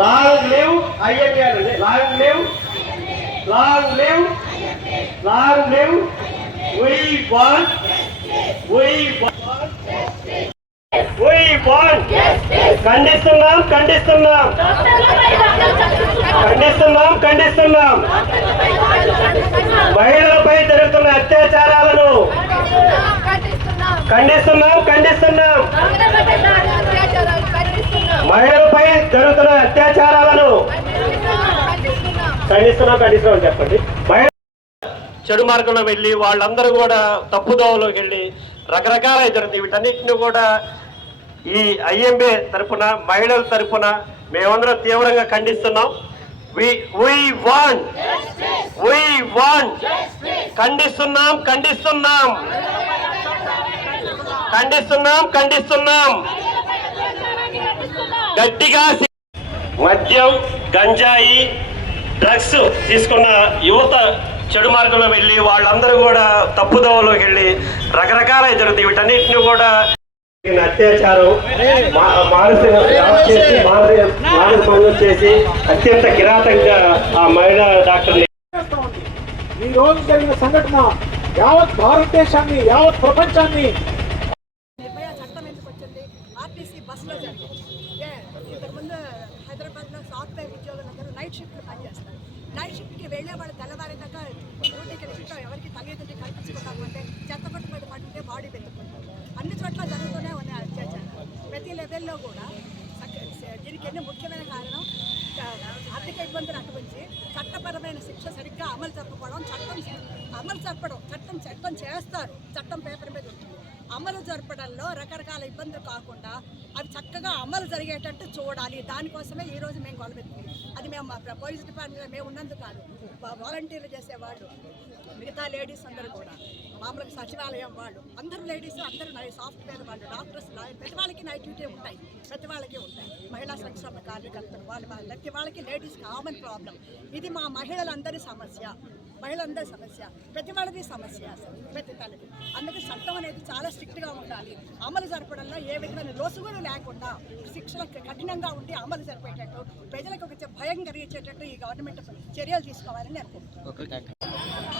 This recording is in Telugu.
Long live I N R అండి long live long live long live. We want we we want ఖండిస్తున్నాం ఖండిస్తున్నాం. ఖండిస్తున్నాం ఖండిస్తున్నాం. మహిళలపై జరుగుతున్న అత్యాచారాలను ఖండిస్తున్నాం. జరుగుతున్న అత్యాచారాలను ఖండిస్తున్నాం ఖండిస్తున్నాం చెప్పండి. చెడు మార్గంలో వెళ్ళి వాళ్ళందరూ కూడా తప్పుదోవలోకి వెళ్ళి రకరకాల జరుగుతాయి వీటన్నిటిని కూడా ఈ ఐఎంఏ తరపున మహిళల తరపున మేమందరం తీవ్రంగా ఖండిస్తున్నాం. ఖండిస్తున్నాం ఖండిస్తున్నాం. ఖండిస్తున్నాం ఖండిస్తున్నాం. గట్టిగా మద్యం గంజాయి డ్రగ్స్ తీసుకున్న యువత చెడు మార్గంలో వెళ్ళి వాళ్ళందరూ కూడా తప్పుదోవలోకి వెళ్ళి రకరకాల జరుగుతాయి వీటన్నిటిని కూడా అత్యాచారం మా- మానసిక మానసిక చేసి అత్యంత కిరాతకంగా ఆ మహిళా డాక్టర్ని. ఈ రోజు జరిగిన సంఘటన యావత్ భారతదేశాన్ని యావత్ ప్రపంచాన్ని నిర్భయ చట్టం ఎందుకు వచ్చింది? ఆర్టీసీ బస్సులో జరిగింది ఏ, ఇంతకుముందు హైదరాబాద్లో సాఫ్ట్వేర్ ఉద్యోగులందరూ నైట్ షిఫ్ట్లు పనిచేస్తారు నైట్ షిఫ్ట్కి వెళ్ళే వాళ్ళు తెల్లవారేదాకా డ్యూటీకి ఇంట్లో ఎవరికి తల్లిదండ్రులు అంటే చెత్త పట్టుబడి పట్టుకుంటే బాడీ పెట్టుకుంటాం అన్ని చోట్ల జరుగుతూనే ఉన్నాయి అత్యాచారం ప్రతి లెవెల్లో కూడా దీనికి ఎన్ని ముఖ్యమైన కారణం ఆర్థిక ఇబ్బందులు అటువంటి చట్టపరమైన శిక్ష సరిగ్గా అమలు జరపడం చట్టం అమలు జరపడం చట్టం చట్టం చేస్తారు. చట్టం పేపర్ మీద ఉంటుంది. అమలు జరపడంలో రకరకాల ఇబ్బందులు కాకుండా అవి చక్కగా అమలు జరిగేటట్టు చూడాలి. దానికోసమే ఈ రోజు మేము గొలవెత్తింది అది మేము మా పోలీస్ డిపార్ట్మెంట్ మేము ఉన్నందుకు కాదు వాలంటీర్లు చేసేవాళ్ళు మిగతా లేడీస్ అందరూ కూడా మామూలుగా సచివాలయం వాళ్ళు అందరూ లేడీస్ అందరూ నై సాఫ్ట్వేర్ వాళ్ళు డాక్టర్స్ ప్రతి వాళ్ళకి నైట్ డ్యూటీ ఉంటాయి. ప్రతి వాళ్ళకి ఉంటాయి. మహిళా సంక్షేమ కార్యకర్తలు వాళ్ళు వాళ్ళ- ప్రతి వాళ్ళకి లేడీస్ కామన్ ప్రాబ్లం. ఇది మా మహిళలందరి సమస్య. మహిళలందరి సమస్య ప్రతి వాళ్ళది సమస్య అసలు ప్రతి తల్లిది అందుకే చట్టం అనేది చాలా స్ట్రిక్ట్గా ఉండాలి. అమలు జరపడంలో ఏ విధమైన లోసుగులు లేకుండా శిక్షణ కఠినంగా ఉండి అమలు జరిపేటట్టు ప్రజలకు ఒక భయం కలిగించేటట్టు ఈ గవర్నమెంట్ చర్యలు తీసుకోవాలని అనుకుంటున్నాను